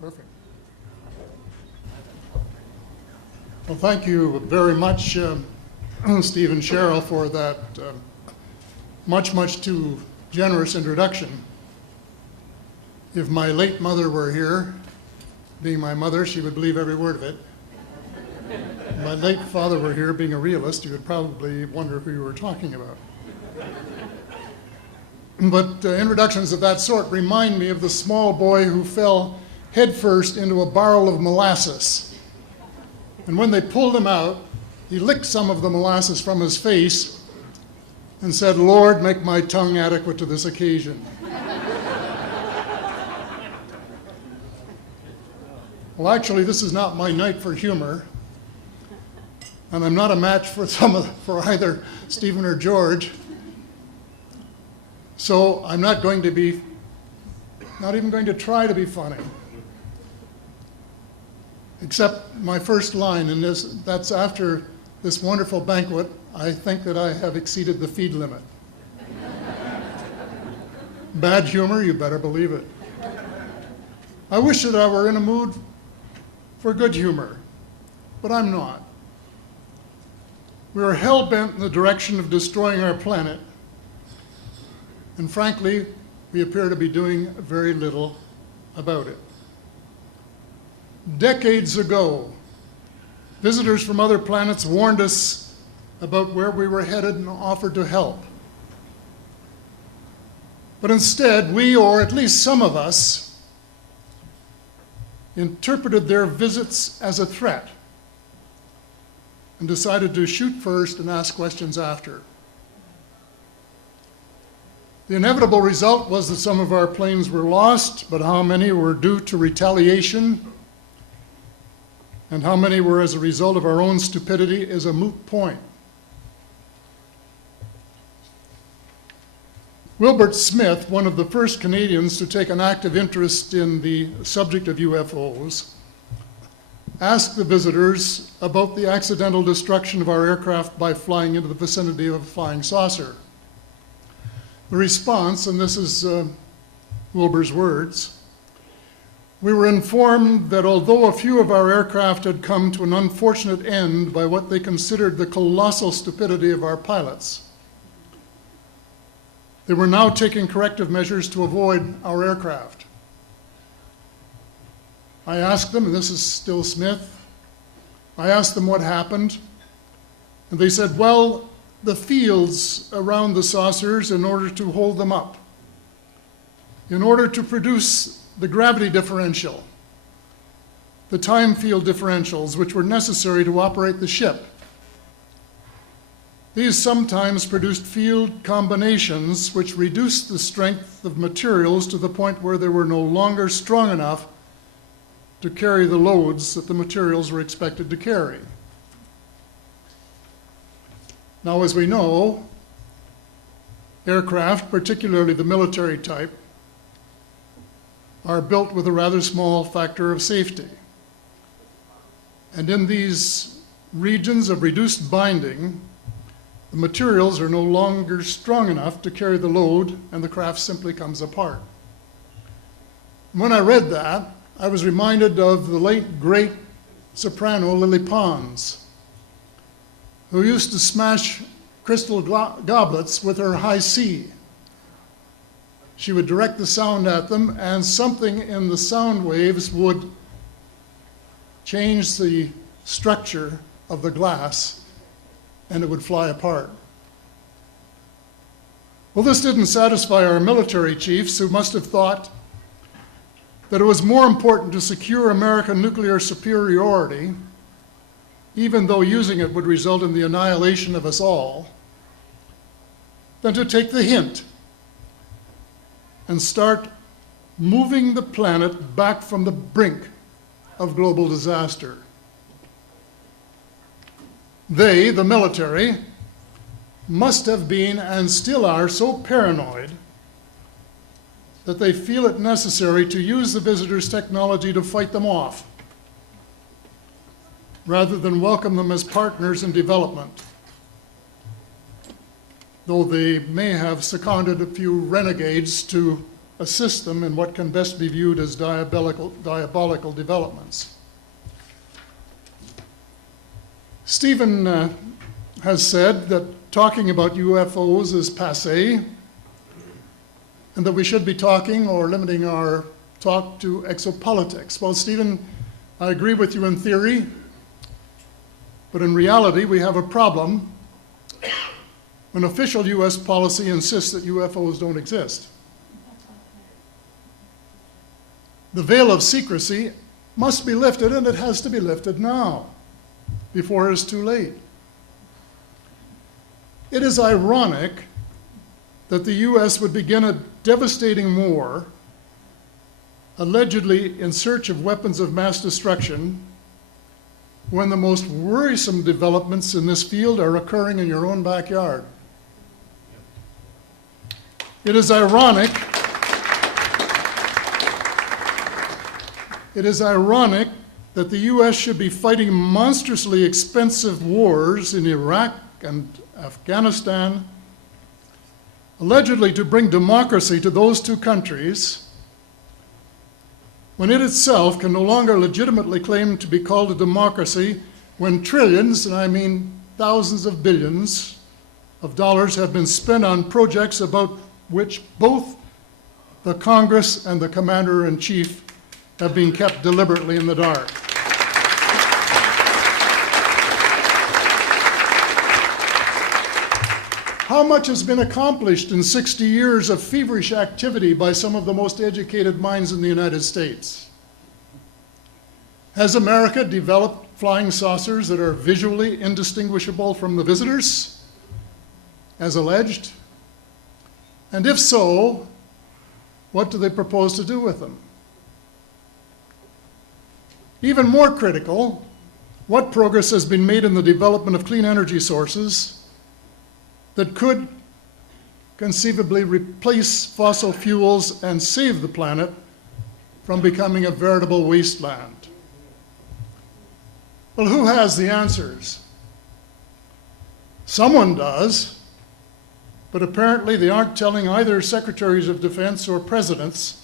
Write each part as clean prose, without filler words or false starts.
Perfect. Well, thank you very much, Steve and Cheryl, for that much too generous introduction. If my late mother were here, being my mother, she would believe every word of it. If my late father were here, being a realist, you would probably wonder who you were talking about. But introductions of that sort remind me of the small boy who fell headfirst into a barrel of molasses. And when they pulled him out, he licked some of the molasses from his face and said, "Lord, make my tongue adequate to this occasion." Well, actually, this is not my night for humor, and I'm not a match for either Stephen or George. So I'm not even going to try to be funny. Except my first line, and that's after this wonderful banquet, I think that I have exceeded the feed limit. Bad humor, you better believe it. I wish that I were in a mood for good humor, but I'm not. We are hell-bent in the direction of destroying our planet, and frankly, we appear to be doing very little about it. Decades ago, visitors from other planets warned us about where we were headed and offered to help. But instead, we, or at least some of us, interpreted their visits as a threat and decided to shoot first and ask questions after. The inevitable result was that some of our planes were lost, but how many were due to retaliation and how many were as a result of our own stupidity is a moot point. Wilbert Smith, one of the first Canadians to take an active interest in the subject of UFOs, asked the visitors about the accidental destruction of our aircraft by flying into the vicinity of a flying saucer. The response, and this is Wilbur's words, "We were informed that although a few of our aircraft had come to an unfortunate end by what they considered the colossal stupidity of our pilots, they were now taking corrective measures to avoid our aircraft. I asked them," and this is still Smith, "I asked them what happened, and they said, well, the fields around the saucers in order to hold them up, in order to produce the gravity differential, the time field differentials which were necessary to operate the ship. These sometimes produced field combinations which reduced the strength of materials to the point where they were no longer strong enough to carry the loads that the materials were expected to carry. Now, as we know, aircraft, particularly the military type, are built with a rather small factor of safety. And in these regions of reduced binding, the materials are no longer strong enough to carry the load, and the craft simply comes apart." When I read that, I was reminded of the late, great soprano Lily Pons, who used to smash crystal goblets with her high C. She would direct the sound at them, and something in the sound waves would change the structure of the glass, and it would fly apart. Well, this didn't satisfy our military chiefs, who must have thought that it was more important to secure American nuclear superiority, even though using it would result in the annihilation of us all, than to take the hint and start moving the planet back from the brink of global disaster. They, the military, must have been and still are so paranoid that they feel it necessary to use the visitors' technology to fight them off, rather than welcome them as partners in development, though they may have seconded a few renegades to assist them in what can best be viewed as diabolical developments. Stephen has said that talking about UFOs is passé, and that we should be talking or limiting our talk to exopolitics. Well, Stephen, I agree with you in theory, but in reality we have a problem when official US policy insists that UFOs don't exist. The veil of secrecy must be lifted, and it has to be lifted now, before it is too late. It is ironic that the US would begin a devastating war, allegedly in search of weapons of mass destruction, when the most worrisome developments in this field are occurring in your own backyard. It is ironic that the US should be fighting monstrously expensive wars in Iraq and Afghanistan, allegedly to bring democracy to those two countries, when it itself can no longer legitimately claim to be called a democracy, when trillions, and I mean thousands of billions of dollars, have been spent on projects about which both the Congress and the Commander-in-Chief have been kept deliberately in the dark. How much has been accomplished in 60 years of feverish activity by some of the most educated minds in the United States? Has America developed flying saucers that are visually indistinguishable from the visitors, as alleged? And if so, what do they propose to do with them? Even more critical, what progress has been made in the development of clean energy sources that could conceivably replace fossil fuels and save the planet from becoming a veritable wasteland? Well, who has the answers? Someone does, but apparently they aren't telling either secretaries of defense or presidents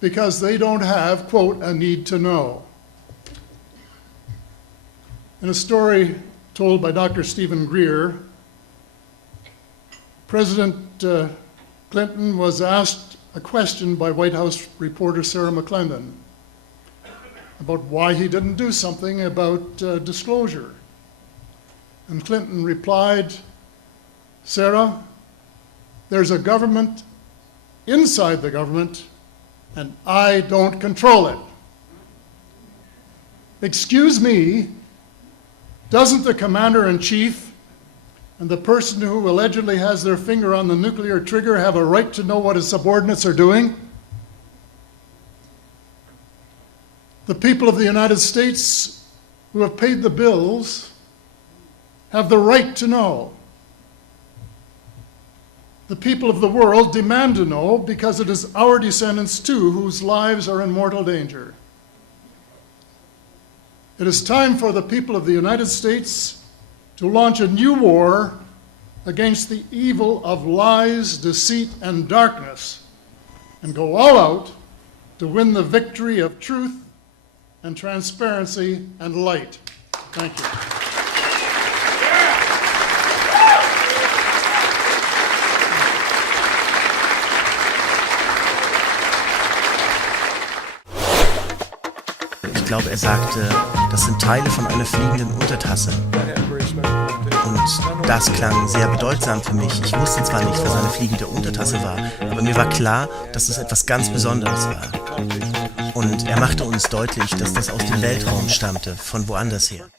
because they don't have, quote, a need to know. In a story told by Dr. Stephen Greer, President Clinton was asked a question by White House reporter Sarah McClendon about why he didn't do something about disclosure. And Clinton replied, "Sarah, there's a government inside the government, and I don't control it." Excuse me, doesn't the Commander-in-Chief and the person who allegedly has their finger on the nuclear trigger have a right to know what his subordinates are doing? The people of the United States who have paid the bills have the right to know. The people of the world demand to know because it is our descendants too whose lives are in mortal danger. It is time for the people of the United States to launch a new war against the evil of lies, deceit, and darkness, and go all out to win the victory of truth and transparency and light. Thank you. Ich glaube, er sagte, das sind Teile von einer fliegenden Untertasse. Und das klang sehr bedeutsam für mich. Ich wusste zwar nicht, was eine fliegende Untertasse war, aber mir war klar, dass es etwas ganz Besonderes war. Und er machte uns deutlich, dass das aus dem Weltraum stammte, von woanders her.